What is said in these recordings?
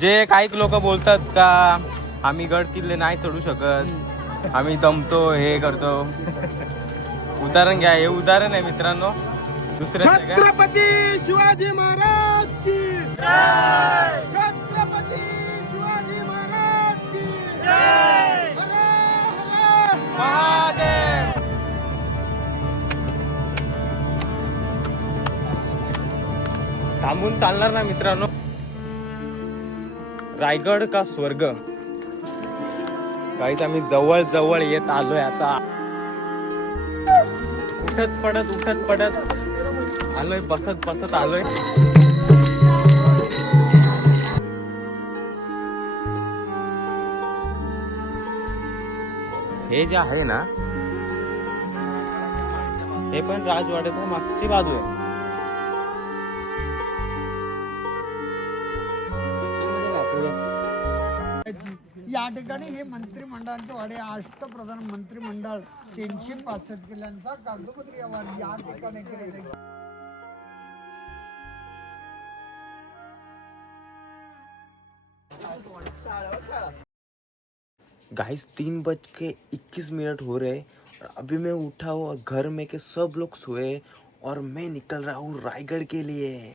जे काही लोक बोलतात का आम्ही गड किल्ले नाही चढू शकत, आम्ही दमतो, हे करतो. उदाहरण घ्या, हे उदाहरण आहे मित्रांनो. दुसऱ्या छत्रपती शिवाजी महाराज की जय. छत्रपती शिवाजी महाराज की जय. हर हर महादेव. थांबून चालणार ना मित्रांनो. रायगड का स्वर्ग. काहीच आम्ही जवळ जवळ येत आलोय आता. उठत पडत आलोय, बसत बसत आलोय. हे जे आहे ना, हे पण राजवाड्याच्या मागची बाजू आहे. या ठिकाणी हे मंत्रिमंडळाचे वाडे अष्टप्रधान मंत्रिमंडळ 365 किल्ल्यांचा कागदोपत्री व्यवहार या ठिकाणी केलेले. गाइस 3:21 हो रहे. अभी मैं उठा हूँ और घर में के सब लोग सोए और मैं निकल रहा हूँ रायगढ़ के लिए.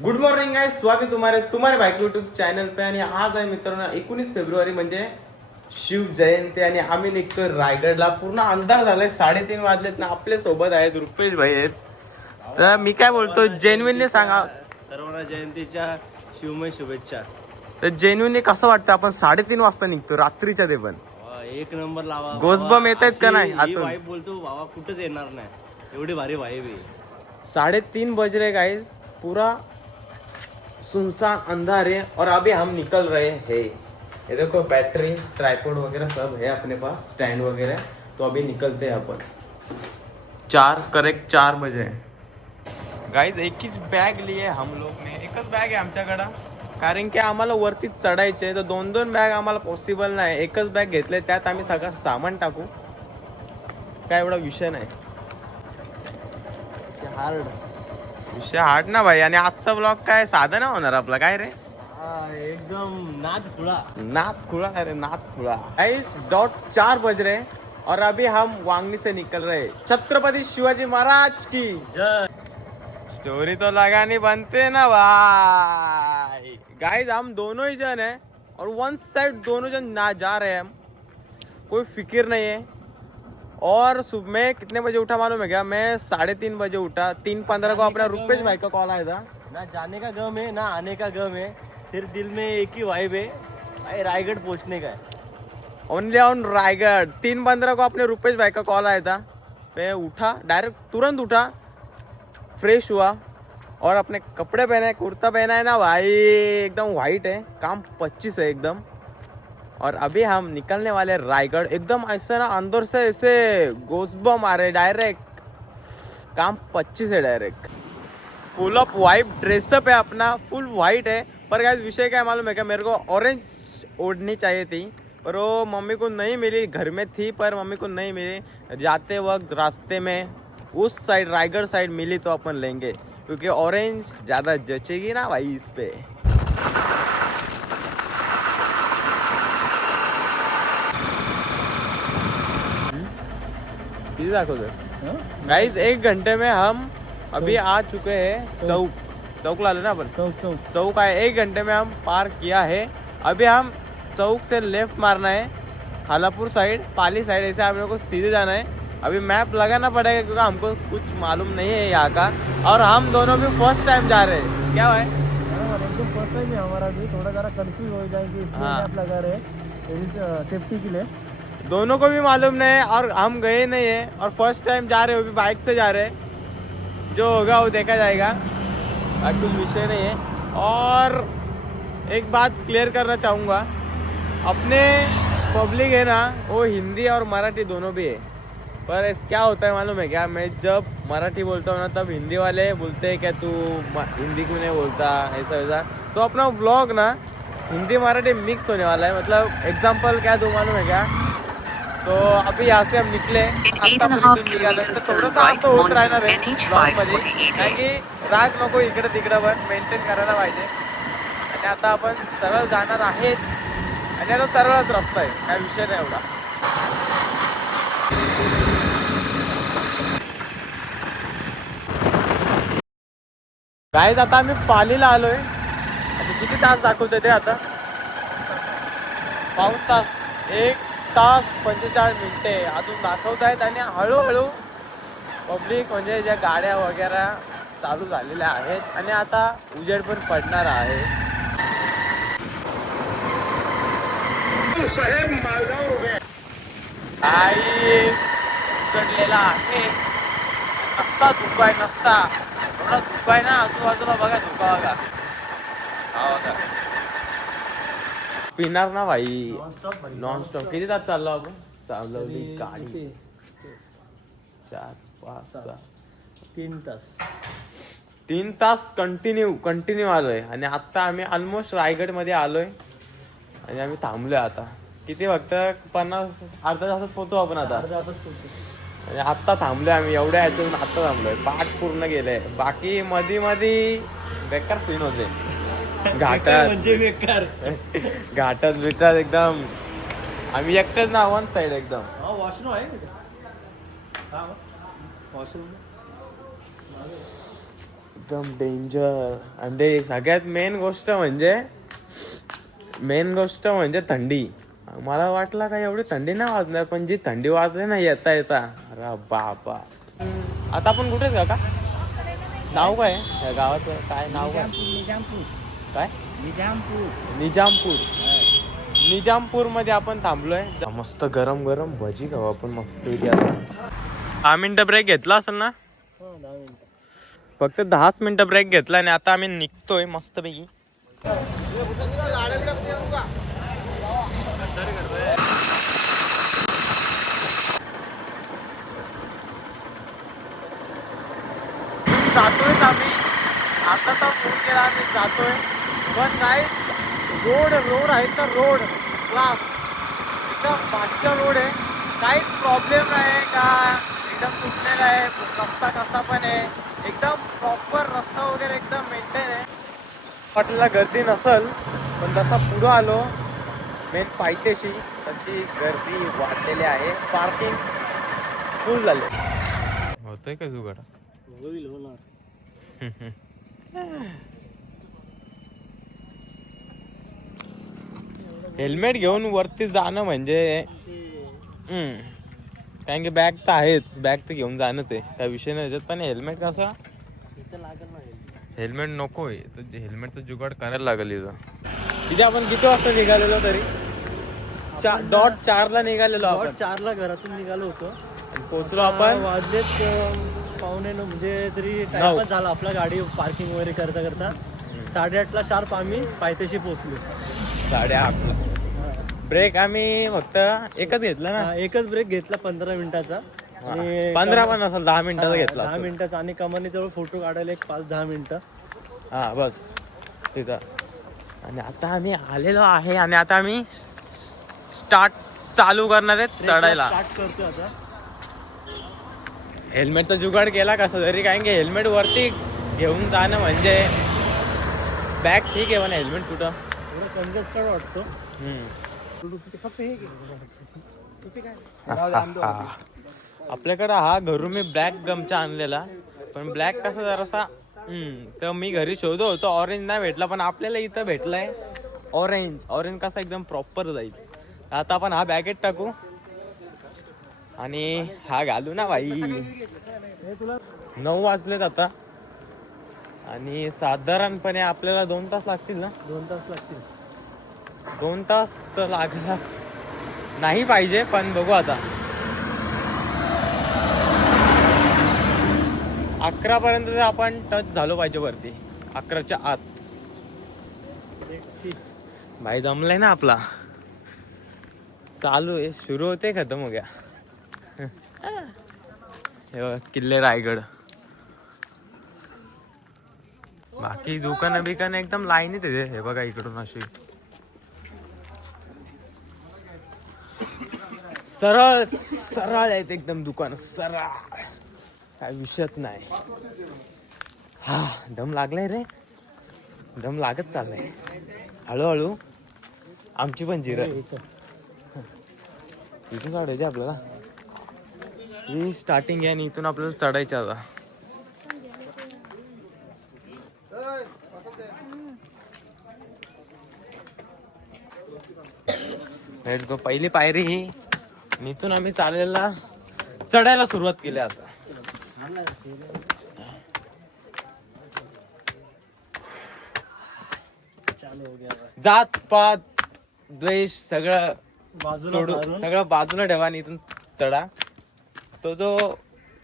गुड मॉर्निंग गाइस, स्वागत तुम्हारे बाइक यूट्यूब चॅनल पे. आणि आज आहे मित्रांनो 19 फेब्रुवारी म्हणजे शिव जयंती आणि आम्ही निघतोय रायगडला. पूर्ण अंधार झालाय, 3:30 वाजलेत ना. आपल्या सोबत आहेत रुपेश भाई आहेत. तर मी काय बोलतो, जेन्युइनली सांगा सर्वांना जयंतीच्या शिवमय शुभेच्छा. तर जेन्युइनली कसं वाटतं आपण 3:30 वाजता निघतो रात्रीच्या, ते पण एक नंबर लावा. गोसबम येत आहेत का नाही आतून? वाईब बोलतो बाबा कुठंच येणार नाही, एवढी भारी वाईब आहे. 3:30 बज रहे गाइस, पूरा सुनसान अंधार है और अभी हम निकल रहे हैं. ये देखो बैटरी, ट्राइपॉड वगैरह सब है अपने पास, स्टैंड वगैरह. तो अभी निकलते हैं अपन. 4 बजे गाइस. एक हीच बॅग लिए हम लोग ने, एकच बॅग आहे आमच्याकडं, कारण की आम्हाला वरती चढायचे. तर 2 बॅग आम्हाला पॉसिबल नाही. एकच बॅग घेतले, त्यात आम्ही सगळं सामान टाकू. काय एवढा विषय नाही, विषय हार्ड ना भाई. आणि आजचा ब्लॉग काय साधा ना होणार आपला, काय रे एकदम नाद खुळा. अरे नाथ खुला. गाइस 4 बज रहे और अभी हम वांगनी से निकल रहे. छत्रपति शिवाजी महाराज की जय. स्टोरी तो लगानी बनते ना भाई. गाइस हम दोनों ही जन है और वन साइड दोनों जन ना जा रहे हैं हम. कोई फिक्र नहीं है. और सुबह में कितने बजे उठा मालूम है क्या? मैं 3:30 बजे उठा. 3:15 को अपना रुपेश भाई का कॉल आया था. ना जाने का गम है ना आने का गम है, सिर्फ दिल में एक ही वाइब है भाई, रायगढ़ पहुंचने का है. Only on Raigarh. 3:15 को अपने रुपेश भाई का कॉल आया था. मैं उठा, डायरेक्ट तुरंत उठा, फ्रेश हुआ और अपने कपड़े पहने. कुर्ता पहना है ना भाई, एकदम वाइट है, काम 25 है एकदम. और अभी हम निकलने वाले रायगढ़. एकदम ऐसा ना अंदर से ऐसे गोसबम आ रहे डायरेक्ट. काम 25 है direct. Full of white dress up है अपना, फुल वाइट है. पर गाइस विषय क्या है मालूम है क्या? मेरे को ऑरेंज ओढ़नी चाहिए थी, पर वो मम्मी को नहीं मिली. घर में थी पर मम्मी को नहीं मिली. जाते वक्त रास्ते में उस साइड रायगढ़ साइड मिली तो अपन लेंगे, क्योंकि ऑरेंज ज़्यादा जचेगी ना भाई इस पे. गाइस 1 घंटे में हम अभी आ चुके हैं चौक ला लेना अपन. चौक है, 1 घंटे में हम पार किया है. अभी हम चौक से लेफ्ट मारना है, खालापुर साइड, पाली साइड, ऐसे हम लोग को सीधे जाना है. अभी मैप लगाना पड़ेगा क्योंकि हमको कुछ मालूम नहीं है यहाँ का. और हम दोनों भी फर्स्ट टाइम जा रहे हैं. क्या भाई? एकदम फर्स्ट टाइम है हमारा भी, थोड़ा जरा कंफ्यूज हो जाएंगे इसलिए मैप लगा रहे सेफ्टी के लिए. दोनों को भी मालूम नहीं है और हम गए नहीं है और फर्स्ट टाइम जा रहे हो, भी बाइक से जा रहे हैं. जो होगा वो देखा जाएगा, बाकी विषय नहीं है. और एक बात क्लियर करना चाहूँगा, अपने पब्लिक है ना वो हिंदी और मराठी दोनों भी है. पर क्या होता है मालूम है क्या? मैं जब मराठी बोलता हूँ ना तब हिंदी वाले बोलते हैं क्या तू हिंदी क्यों नहीं बोलता, ऐसा वैसा. तो अपना व्लॉग ना हिंदी मराठी मिक्स होने वाला है. मतलब एग्जाम्पल क्या दूँ मालूम है क्या? तो अभी यहाँ से हम निकले आता निघालो तर थोडंसं असं होत राहणार आहे ब्लॉग मध्ये कारण की राग नको इकडे तिकडे वर मेंटेन करायला पाहिजे. आणि आता आपण सरळ जाणार आहेत आणि आता सरळच रस्ता आहे, काय विषय नाही एवढा. गाईज आता आम्ही पालीला आलोय आणि किती तास दाखवतोय ते आता 5 तास 1 तास 45 मिनिटे अजून दाखवत आहेत. आणि हळूहळू पब्लिक म्हणजे ज्या गाड्या वगैरे चालू झालेल्या आहेत आणि आता उजेड पण पडणार आहे. उचडलेला आहे, नसता धुका नसता एवढा धुका आहे ना आजूबाजूला. बघा धुका बघा, हा बघा. पिणार ना भाई नॉनस्टॉप. किती तास चाललो आपण? चालवली गाडी 4 5 6 3 तास कंटिन्यू आलोय. आणि आता आम्ही ऑलमोस्ट रायगड मध्ये आलोय आणि आम्ही थांबलोय आता. किती फक्त 50 अर्धा तासात पोहोचू आपण आता. म्हणजे आत्ता थांबलोय आम्ही, एवढ्या ह्याच्यातून आत्ता थांबलोय. पाठ पूर्ण गेलंय, बाकी मध्ये बेकार सीन होते घाटात म्हणजे बेकार. घाटात बिटात एकदम. आम्ही एकटेच ना वन साइड एकदम. वॉशरूम आहे वॉशरूम एकदम डेंजर. आणि ते सगळ्यात मेन गोष्ट म्हणजे थंडी. मला वाटलं का एवढी थंडी नाही वाजणार, पण जी थंडी वाजते ना येता अरे बाबा. आता आपण कुठेच का नाव काय या गावाचं? काय नाव काय? काय निजामपूर मध्ये आपण थांबलोय. मस्त गरम गरम भजी खाऊ आपण मस्त. 10 मिनिटं ब्रेक घेतला असेल ना? फक्त 10 मिनिटं ब्रेक घेतला आणि आता आम्ही निघतोय मस्त पैकी. जातोय आम्ही आता तर फोन केला आम्ही जातोय. पण काय रोड आहेत ना, रोड क्लास एकदम फास्टचा रोड आहे. काहीच प्रॉब्लेम नाही का, एकदम तुटलेला आहे रस्ता. कसा पण आहे एकदम प्रॉपर रस्ता वगैरे एकदम मेंटेन आहे. आपल्याला गर्दी नसल पण जसा पुढं आलो मेन पायथ्याशी तशी गर्दी वाढलेली आहे. पार्किंग फुल झाले. होतंय का जुगाड? होईल होणार. हेल्मेट घेऊन वरती जाणं म्हणजे कारण की बॅग तर आहेच, बॅग तर घेऊन जाणंच आहे, त्या विषय नाही त्याच्यात. पण हेल्मेट कसं हेल्मेट नकोय तर हेल्मेटचं जुगाड करायला लागेल इथं. तिथे आपण किती वाजता निघालेलो तरी? 4:00 निघालेलो आपण. 4ला घरातून निघालो होतो आणि पोहोचलो आपण वाजलेत 9:15 म्हणजे तरी टाइमच झाला आपला गाडी पार्किंग वगैरे करता 8:30ला शार्प आम्ही पायथ्याशी पोहोचलो. 8:30ला. ब्रेक आम्ही फक्त एकच घेतला ना. एकच ब्रेक घेतला 15 मिनिटाचा. आणि 15 पण असेल 10 मिनिटाचा घेतला. 10 मिनिटाचा. आणि कमानी जवळ फोटो काढायला एक 5-10 मिनिटं. हा बस तिथं. आणि आता आम्ही आलेलो आहे आणि आता आम्ही स्टार्ट चालू करणार आहेत चढायला. स्टार्ट करतो आता. हेल्मेटचा जुगाड केला कसं तरी, कारण की हेल्मेट वरती घेऊन जाणं म्हणजे बॅग ठीक आहे पण हेल्मेट कुठं थोडं कंजस्टेड वाटतो. आपल्याकडं हा घरून मी ब्लॅक गमचा आणलेला, पण ब्लॅक कसा जरासा तर मी घरी शोधतो होतो. ऑरेंज नाही भेटला पण आपल्याला इथं भेटलाय ऑरेंज कसा एकदम प्रॉपर जाईल. आता आपण हा बॅगेत टाकू आणि हा घालू ना भाई. 9 वाजलेत आता आणि साधारणपणे आपल्याला 2 तास लागतील ना. 2 तास लागतील. 2 तास तर लागला नाही पाहिजे पण बघू आता. 11 पर्यंत आपण टच झालो पाहिजे वरती. 11च्या आत. भाई जमलाय ना आपला. चालू आहे, सुरू होते खतम हो गया. हे किल्ले रायगड. बाकी दुकानं बिकानं एकदम लाईनीत आहे. हे बघा इकडून अशी सरळ सरळ आहेत एकदम दुकान, सरळ, काय विषयच नाही. हा दम लागलाय रे, दम लागत चाललाय हळूहळू. आमची पण जिरं इथून काढायची आपल्याला, ही स्टार्टिंग आहे आणि इथून आपल्याला चढायचं आता. Let's go. पहिली पायरी ही, आणि इथून आम्ही चालायला चढायला सुरुवात केली आता. जात पात द्वेष सगळं सोडून, सगळं बाजूला ठेवा आणि इथून चढा. तो जो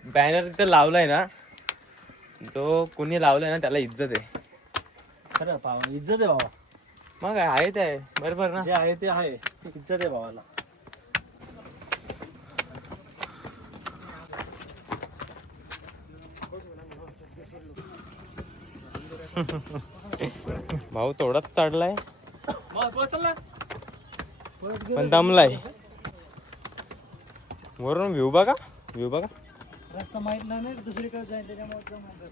बॅनर तिथे लावलाय ना, तो कुणी लावलाय ना त्याला इज्जत आहे. खरं भावा, इज्जत आहे भावा. मग आहे ते बरोबर ना, जे आहे ते आहे, इज्जत आहे भावाला. भाऊ थोडाच चढलाय पण दमलाय. वरून व्ह्यू बघा, व्ह्यू बघा. रस्ता माहित नाही, दुसरीकडे जाईल त्याच्यामुळे.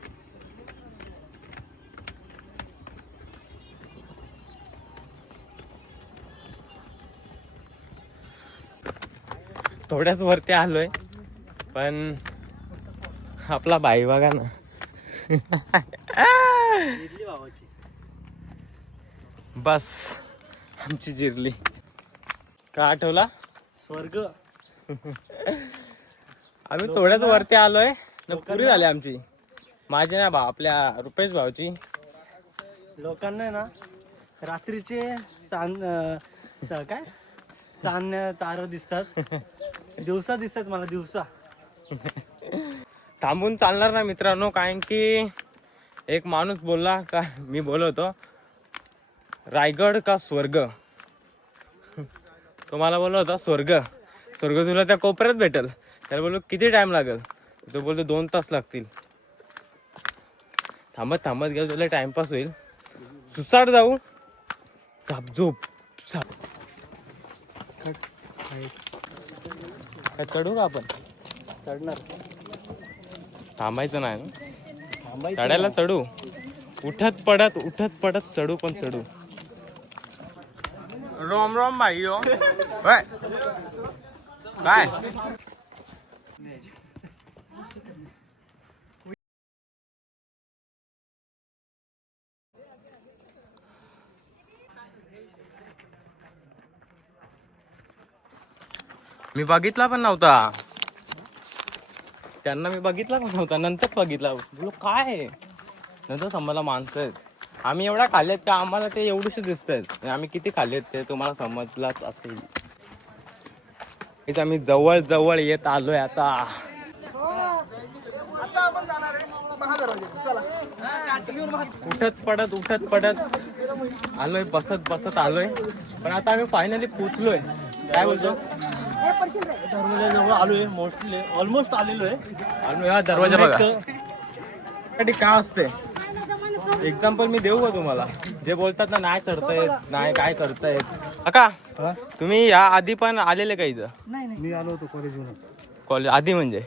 थोड्याच वरती आलोय पण आपला बाई बघा ना. भावाची बस आमची जिरली. का आठवला स्वर्ग. आम्ही थोड्याच वरती आलोय न, पुरी झाली आमची. माझी ना बा आपल्या रुपेश भाऊची. लोकांना ना रात्रीचे काय चांद तारा दिसतात, दिवसा दिसतात मला दिवसा. थांबून चालणार ना मित्रांनो, कारण की एक माणूस बोलला का, मी बोलवतो रायगड का स्वर्ग. तो मला बोलला होता स्वर्ग, स्वर्ग तुला त्या कोपऱ्यात भेटल. त्याला बोललो किती टाइम लागेल, तो बोलतो 2 तास लागतील. थांबत थांबत गेलो, तुला टाइमपास होईल. सुसाट जाऊ, झापझोप काय चढू का आपण? चढणार, थांबायचं नाही ना, थांबायचं चढायला चढू. उठत पडत चढू, पण चढू. रोम रोम भाई हो. काय मी बघितला पण नव्हता, त्यांना मी बघितला पण नव्हता, नंतर बघितला. बोलो काय, नंतर समजला माणसं आहेत. आम्ही एवढा खाल्लेत का आम्हाला ते एवढेच दिसत आहेत. आम्ही किती खाल्लेत ते तुम्हाला समजलाच असेल. आम्ही जवळ जवळ येत आलोय आता. उठत पडत आलोय, बसत आलोय. पण आता आम्ही फायनली पोचलोय. काय बोलतो, दरवाजाजवळ आलोय, मोस्टली ऑलमोस्ट आलेलो आहे. आम्ही हा दरवाजा बघा. काय असते एक्झाम्पल मी देऊ का तुम्हाला, जे बोलतात ना नाही चढतायत, नाही काय करतायत. काका तुम्ही या आधी पण आलेले का इथं? मी आलो होतो कॉलेज आधी. म्हणजे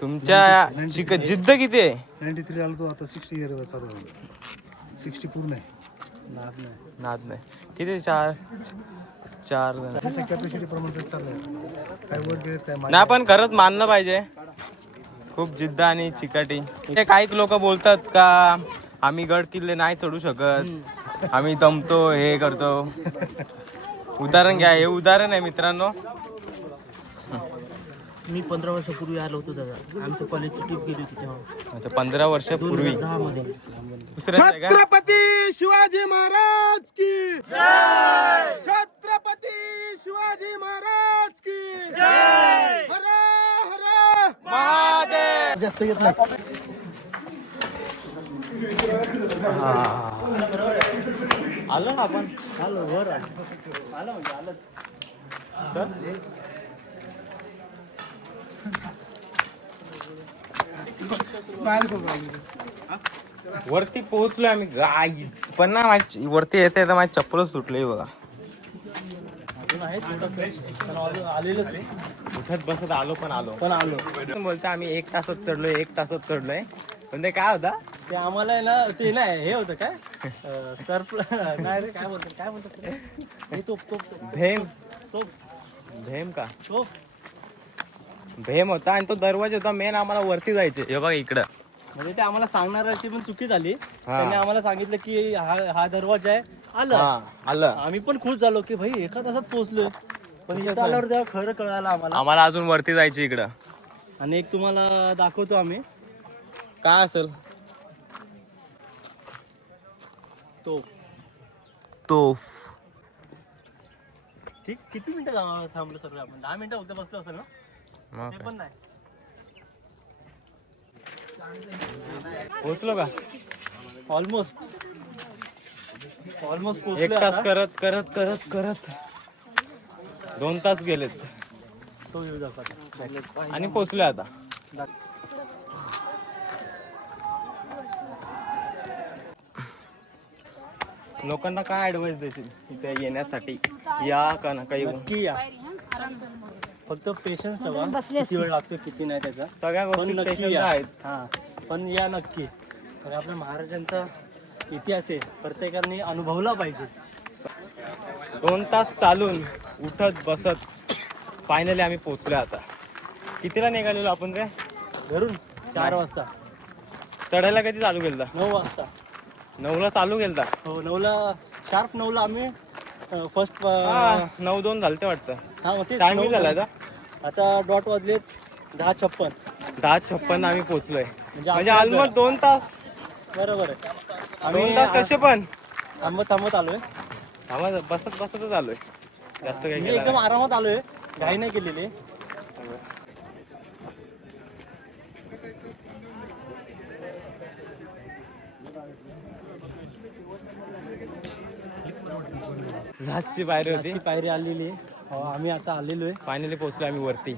तुमच्या जिद्द किती आहे? 93 आलो तो, आता 60 इयर चालू आहे. 60 पूर्ण आहे. नाद नाही. किती? 4 जण. कॅपॅसिटी प्रमाणे चाललंय. काय वर गेले काय नाही पण खरंच मानलं पाहिजे, खूप जिद्द आणि चिकाटी. ते काही लोक बोलतात का आम्ही गड किल्ले नाही चढू शकत, आम्ही दमतो, हे करतो. उदाहरण घ्या, हे उदाहरण आहे मित्रांनो. मी 15 वर्षापूर्वी आलो होतो दादा, आमच्या कॉलेजची ट्रिप गेली होती तेव्हा. अच्छा 15 वर्षापूर्वी. 2010 मध्ये. छत्रपती शिवाजी महाराज की जय. छत्रपती शिवाजी महाराज की जय. हर हर महादेव. जास्त येत नाही. आलो ना आपण, आलो वर आलो म्हणजे आलं. वरती पोहोचलोय आम्ही. गाय पण ना माझी वरती येते तर माझी चप्पलच सुटली बघा. आहेत फ्रेश आलेलो ते उठत बसत आलो पण आलो बोलतो आम्ही 1 तासात चढलोय पण ते काय होता ते आम्हाला आहे ना ते नाही हे होतं काय सर्फ काय बोलतात भेम का भेम होता आणि तो दरवाजा होता मेन आम्हाला वरती जायचे हे बघा इकडं म्हणजे ते आम्हाला सांगणाऱ्याची पण चुकी झाली त्यांनी आम्हाला सांगितलं की हा दरवाजा आहे आलं आम्ही पण खुश झालो की भाई 1 तासात पोहोचलोय पण इथं आल्यावर तेव्हा खरं कळालं आम्हाला अजून वरती जायचे इकडं आणि एक तुम्हाला दाखवतो आम्ही काय असेल तो ठीक किती मिनिटं थांबलो सर आपण 10 मिनिटं होते बसलो असेल ना ते पण नाही पोहोचलो का ऑलमोस्ट 1 तास करत 2 तास गेलेत तो येऊ जातात आणि पोहोचलो आता लोकांना काय ऍडवाइस देशील इथे येण्यासाठी या का नका येऊ नक्की या फक्त पेशन्स ठेवा किती वेळ लागतो किती नाही त्याचा सगळ्या गोष्टी नक्की patient या. आहेत हा पण या नक्की तर आपल्या महाराजांचा इतिहास आहे प्रत्येकाने अनुभवला पाहिजे 2 तास चालून उठत बसत फायनली आम्ही पोहोचलो आता कितीला निघालेलो आपण काय घरून 4 वाजता चढायला कधी चालू केलं 9 वाजता 9ला चालू केलं हो 9ला शार्प 9ला आम्ही फर्स्ट 9-2 झालते वाटतं हा मग ते टायमिंग झाला आता डॉट वाजलेत 10:56 10:56 आम्ही पोहोचलोय म्हणजे आपल्या ऑलमोस्ट 2 तास बरोबर आहे 2 तास कसे पण थांबत आलोय बसतच आलोय जास्त काही मी केलं एकदम आरामात आलोय घाई नाही केलेली लास्टची पायरी होती आजची पायरी आलेली आहे. आम्ही आता आलेलो आहे फायनली पोहोचलो आम्ही वरती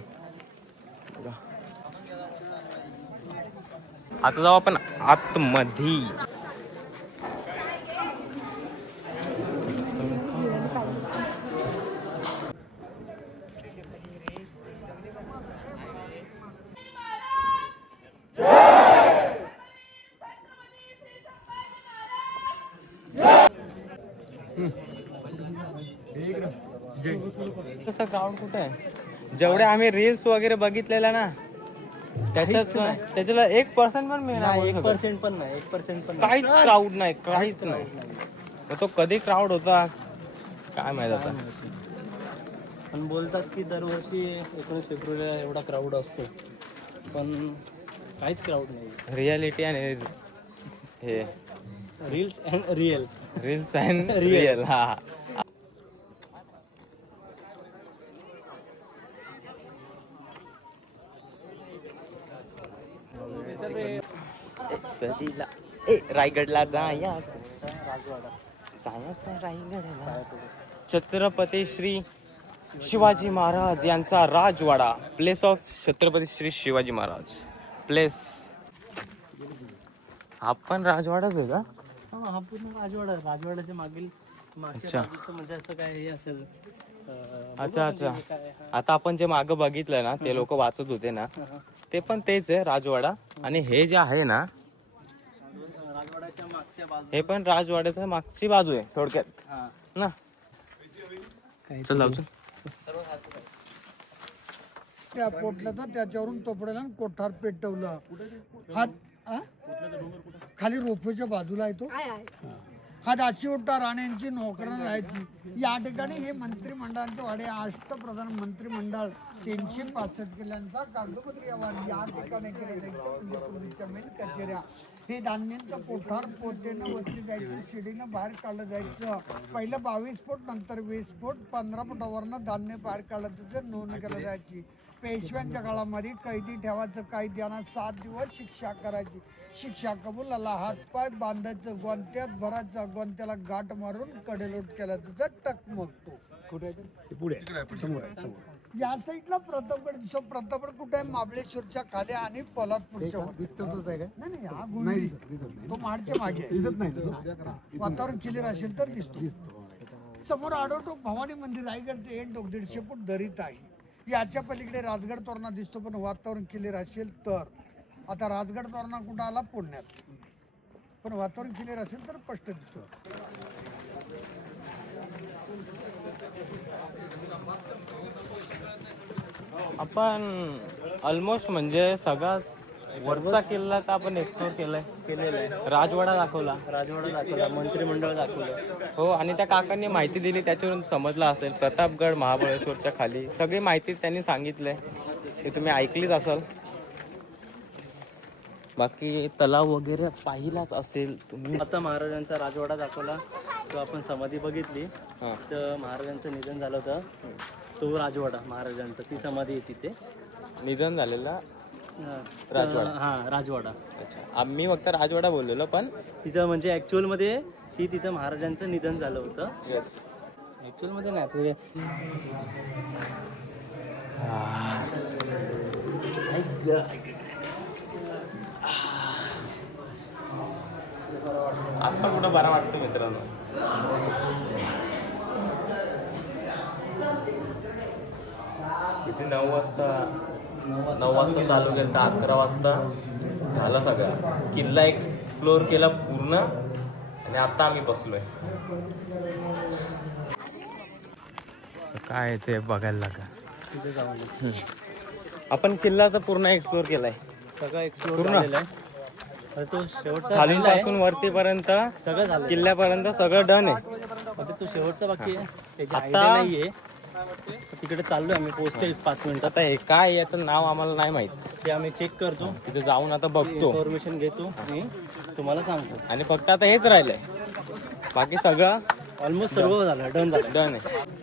आता जाऊ आपण आतमध्ये तसं ग्राउंड कुठे आहे जेवढे आम्ही रील्स वगैरे बघितलेला ना त्याच्याला 1% पण मिळणार 1% पण नाही 1% पण काहीच क्राऊड नाही काहीच नाही मग तो कधी क्राऊड होता काय माहित आता पण बोलतात की दरवर्षी 19 फेब्रुवारीला एवढा क्राऊड असतो पण काहीच क्राऊड नाही रियालिटी आणि हे reels and real reels and real हा सदीला रायगडला जायचं रायगडला छत्रपती श्री शिवाजी महाराज यांचा राजवाडा place of Chhatrapati Shri Shivaji Maharaj place हा पण राजवाडाच आहे का हा पूर्ण राजवाड्याच्या मागच्या बाजूचं म्हणजे असं काय हे असेल अच्छा आता आपण जे मागं बघितलं ना ते लोक वाचत होते ना ते पण तेच आहे राजवाडा आणि हे जे आहे ना राजवाड्याच्या मागच्या बाजू हे पण राजवाड्याच्या मागची बाजू आहे थोडक्यात ना चल जाऊ त्या पोटल्याचा त्याच्यावरून तोपड्याला कोठार पेटवलं हात खाली रोपेच्या बाजूला येतो हा दासीओटा राण्यांची नोकरां राहायची या ठिकाणी हे मंत्रिमंडळाचे वाडे अष्टप्रधान मंत्रिमंडळ 365 किल्ल्यांचा कागदोपत्री व्यवहार या ठिकाणी केले जायचं म्हणजे पूर्वीच्या मेन कचेऱ्या हे धान्यांचं कोठार पोतेनं वरती जायचं शिडीनं बाहेर काढलं जायचं पहिलं 22 फूट नंतर 20 फूट 15 फुटावरनं धान्य बाहेर काढायचं नोंद केलं जायची पेशव्यांच्या काळामध्ये कैदी ठेवायचं कैद्यांना 7 दिवस शिक्षा करायची शिक्षा कबूल हातपाय बांधायचं गोंत्यात भरायचं गोंत्याला गाठ मारून कडेलोट केला त्याचा टकमकतो या साईडला प्रतापगड कुठे आहे महाबळेश्वरच्या खाली आणि पोलादपूरच्या नाही हा गुंडी तो माडच्या मागे वातावरण क्लिअर असेल तर दिसतो समोर आडोटोक भवानी मंदिर रायगडचे 1-1.5 फूट दरीत आहे. याच्या पलीकडे राजगड तोरणा दिसतो, पण वातावरण क्लिअर असेल तर. आता राजगड तोरणा कुठं आला? पुण्यात. पण वातावरण क्लिअर असेल तर स्पष्ट दिसतो. आपण ऑलमोस्ट म्हणजे सगळा वरचा किल्ला तर आपण एक्सप्लोर केलेला आहे. राजवाडा दाखवला, मंत्रिमंडळ दाखवलं. हो. आणि त्या काकांनी माहिती दिली, त्याच्यावरून समजलं असेल प्रतापगड महाबळेश्वरच्या खाली सगळी माहिती त्यांनी सांगितलंय, ते तुम्ही ऐकलीच असाल. बाकी तलाव वगैरे पाहिलाच असेल तुम्ही. आता महाराजांचा राजवाडा दाखवला, तो आपण समाधी बघितली. हां. तर महाराजांचं निधन झालं होतं, तो राजवाडा महाराजांचा, ती समाधी आहे तिथे. निधन झालेला राजवाडा. हा, राजवाडा. अच्छा, आम्ही फक्त राजवाडा बोललेलो, पण तिथं म्हणजे ऍक्च्युअल मध्ये की तिथं महाराजांचं निधन झालं होतं. येस, ऍक्च्युअल मध्ये नाही. आता कुठं बरं वाटतं मित्रांनो. किती 9 वाजता चालू केलं तर 11 वाजता झाला सगळा किल्ला एक्सप्लोर केला पूर्ण. आणि आता आम्ही बसलोय. काय ते बघायला लागा. आपण किल्ला तर पूर्ण एक्सप्लोर केलाय, सगळं एक्सप्लोर पूर्ण झालेलं आहे. तर तो शेवटचा खाली राहिला आहे. पासून वरतीपर्यंत सगळं झालं. किल्ल्यापर्यंत सगळं डन आहे. आता तो शेवटचा बाकी आहे, त्याची आता- idea नाहीये. तर तिकडे चाललोय आम्ही, पोहोचतोय 5 मिनिटात. आता हे काय, याचं नाव आम्हाला नाही माहित. ते आम्ही चेक करतो, तिथे जाऊन आता बघतो इन्फॉर्मेशन घेतो आणि तुम्हाला सांगतो. आणि फक्त आता हेच राहिलंय, बाकी सगळं ऑलमोस्ट सर्व झालं, डन झालं. डन आहे.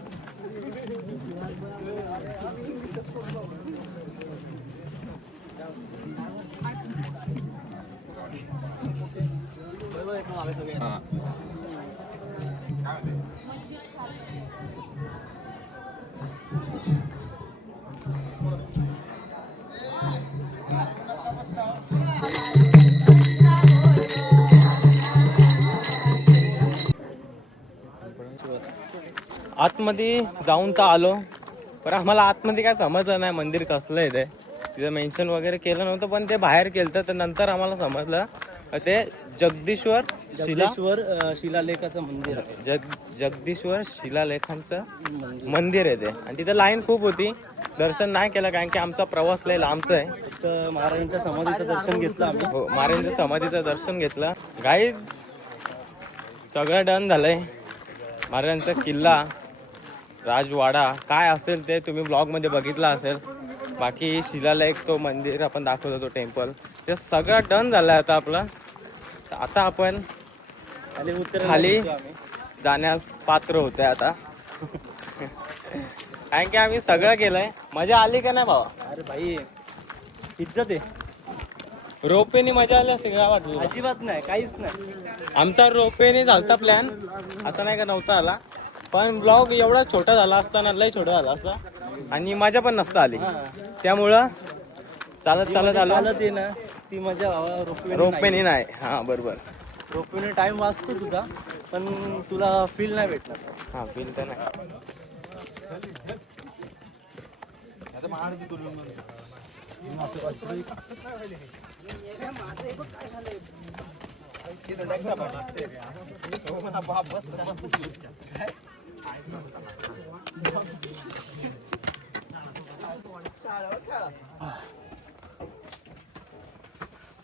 आतमध्ये जाऊन तर आलो, पण आम्हाला आतमध्ये काय समजलं नाही मंदिर कसलं आहे ते. तिथं मेन्शन वगैरे केलं नव्हतं, पण ते बाहेर केलं तर नंतर आम्हाला समजलं ते जगदीश्वर शिलालेखाचं मंदिर आहे. जगदीश्वर शिलालेखांचं मंदिर आहे ते. आणि तिथं लाईन खूप होती, दर्शन नाही केलं कारण की आमचा प्रवास लय लांबचा आहे. तर महाराजांच्या समाधीचं दर्शन घेतलं आम्ही. हो, महाराजांच्या समाधीचं दर्शन घेतलं. गाईज सगळं डन झालंय. महाराजांचा किल्ला, राजवाडा काय असेल ते तुम्ही ब्लॉगमध्ये बघितला असेल. बाकी शिलालेख, तो मंदिर आपण दाखवतो, तो टेम्पल, ते सगळं डन झालं आता आपलं. तर आता आपण खाली जाण्यास पात्र होते आता. कारण की आम्ही सगळं केलंय. मजा आली का नाही भावा? अरे भाई, इज्जत आहे. रोपेनी मजा आली असते का वाटलं? अजिबात नाही, काहीच नाही. आमचा रोपेनी झालता प्लॅन, असं नाही का नव्हता आला, पण ब्लॉग एवढा छोटा झाला असताना, लय छोटा झाला असता आणि मजा पण नसता आली. त्यामुळं चालत आलो. चालत ये ना, ती मजा रोपेनी नाही. हा बरोबर, रोपवेने टाइम वाचतो तुझा, पण तुला फील नाही भेटणार. हा फील तर नाही.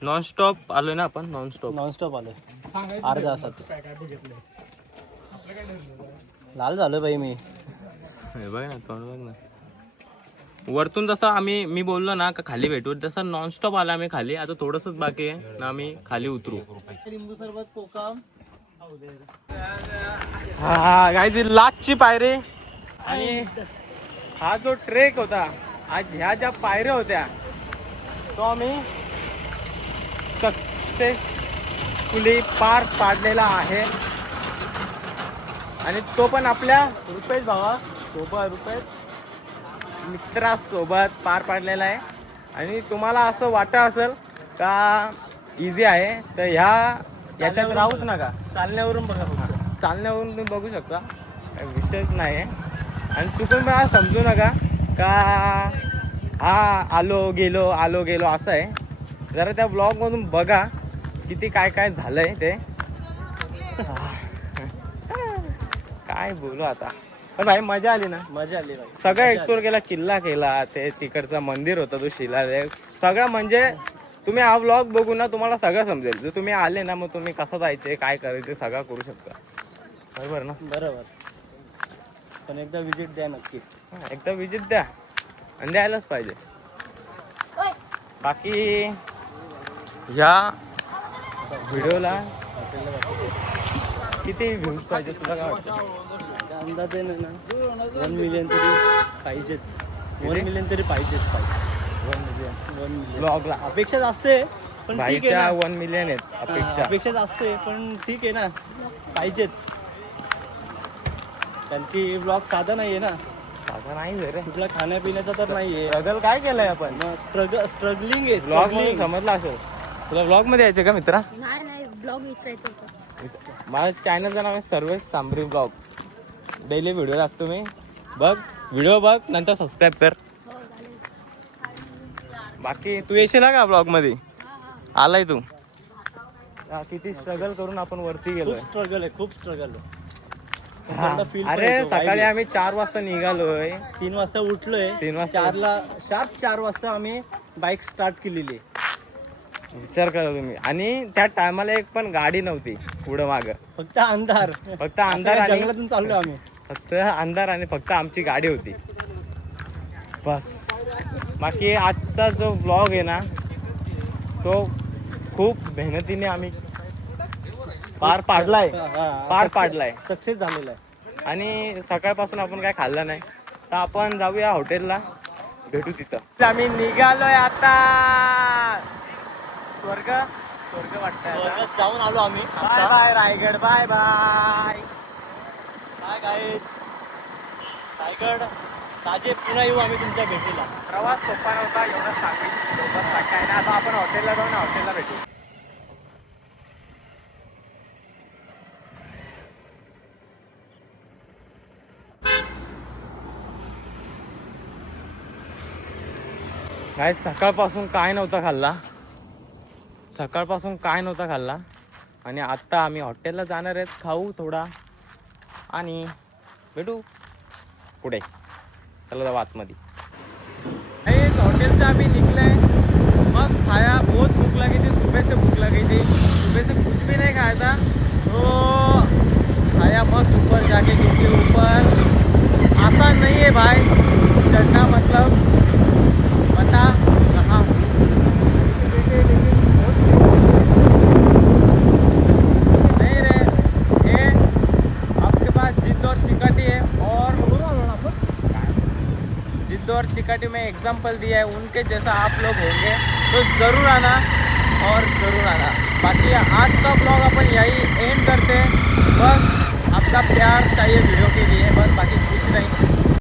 नॉनस्टॉप आलोय ना आपण, नॉनस्टॉप आलोय अर्ध्या तासात. लाल झालं बाई मी. बघ ना, तोंड बघ ना. वरतून जसं मी बोललो ना का खाली भेटू, तसं नॉनस्टॉप आला आम्ही खाली. आता थोडंसंच बाकी आहे ना, आम्ही खाली उतरू. लिंबू सरबत, कोकम. हा गाईज, लाचची पायरी. आणि हा जो ट्रेक होता, आज ह्या ज्या पायऱ्या होत्या, तो आम्ही सक्सेसफुली पार पाडलेला आहे. आणि तो पण आपल्या रुपेश भावा सोबत, रुपेश मित्रासोबत पार पाडलेला आहे. आणि तुम्हाला असं वाटत असेल का इझी आहे, तर याच्यात राहूच नका. चालण्यावरून बघा, चालण्यावरून तुम्ही बघू शकता काही विषयच नाही आहे. आणि चुकून पण आज समजू नका का हा आलो गेलो असं आहे. जरा त्या ब्लॉगमधून बघा किती काय काय झालंय ते. काय बोलू आता, पण भाई मजा आली ना. मजा आली भाई. सगळं एक्सप्लोर केला, किल्ला केला, ते तिकडचं मंदिर होतं तो शिलालेख सगळं. म्हणजे तुम्ही हा व्लॉग बघू ना तुम्हाला सगळं समजेल. जर तुम्ही आले ना मग तुम्ही कसं जायचे काय करायचे सगळं करू शकता. बरोबर ना. बरोबर. पण एकदा विजिट द्या नक्की. एकदा विजिट द्या आणि द्यायलाच पाहिजे. बाकी ह्या व्हिडिओला किती व्ह्यूज पाहिजे तुला काय वाटतं? अंदाजे ना 1 मिलियन तरी पाहिजेच. 1 मिलियन तरी पाहिजेच. 1 मिलियन ब्लॉगला अपेक्षा जास्त आहे पण ठीक आहे भाईच्या ना. 1 मिलियन आहेत अपेक्षा. अपेक्षा जास्त आहे पण ठीक आहे ना, पाहिजेच. कारण की ब्लॉग साधा नाहीये ना. साधा नाही रे. कुठला खाण्यापिण्याचा तर नाहीये. स्ट्रगल काय केलंय आपण स्ट्रगलिंग आहे. ब्लॉग मध्ये समजला असेल. तुला ब्लॉग मध्ये यायचं का मित्रा? नाही ब्लॉग विचारायचं होतं. माझ्या चॅनलचं नाव आहे Sarvesh Sambari blog. Daily video टाकतो मी. बघ व्हिडिओ बघ नंतर सबस्क्राईब कर. हो चालेल. बाकी तू येशील ना का ब्लॉग मध्ये? आलाय तू. किती स्ट्रगल करून आपण वरती गेलोय. खूप स्ट्रगल आहे. खूप स्ट्रगल आहे. हा. अरे सकाळी आम्ही 4 वाजता निघालोय. 3 वाजता उठलोय. 3 वाजता. 4 वाजता आम्ही बाईक स्टार्ट केलेली. विचार करा तुम्ही. आणि त्या टायमाला एक पण गाडी नव्हती पुढं माग. फक्त अंधार. फक्त अंधार आणि जंगलातून चाललो आम्ही. फक्त अंधार आणि फक्त आमची गाडी होती बस. बाकी आजचा जो ब्लॉग आहे ना तो खूप मेहनतीने आम्ही पार पाडलाय. सक्सेस झालेला आहे. आणि सकाळपासून आपण काय खाल्लं नाही तर आपण जाऊया हॉटेलला, भेटू तिथं. आम्ही निघालोय आता. स्वर्ग वाटतंय. स्वर्गात जाऊन आलो आम्ही. Bye bye Raigad. Bye bye. काय गाईज, रायगड ताजे पुन्हा येऊ आम्ही तुमच्या भेटीला. प्रवास सोपा नव्हता एवढं सांगितलं. आता आपण हॉटेलला जाऊ ना, हॉटेलला भेटू. काय सकाळपासून काय नव्हता खाल्ला आणि आत्ता आम्ही हॉटेलला जाणार आहेत. खाऊ थोडा आणि भेटू पुढे. चला जाऊ आतमध्ये. हॉटेल से अभी निकले, मस्त खाया, बहुत भूख लगी थी, सुबह से भूख लगी थी, सुबह से कुछ भी नहीं खाया था तो खाया मस्त ऊपर जाके. क्योंकि ऊपर आसान नहीं है भाई चढ़ना, मतलब पता कहाँ नहीं रे. ये आपके पास जिद्द और चिकाटी है. और जिद्द और चिकाटी में एग्जाम्पल दिया है, उनके जैसा आप लोग होंगे तो ज़रूर आना और ज़रूर आना. बाकी आज का ब्लॉग अपन यही एंड करते हैं. बस आपका प्यार चाहिए वीडियो के लिए, बस बाकी कुछ नहीं.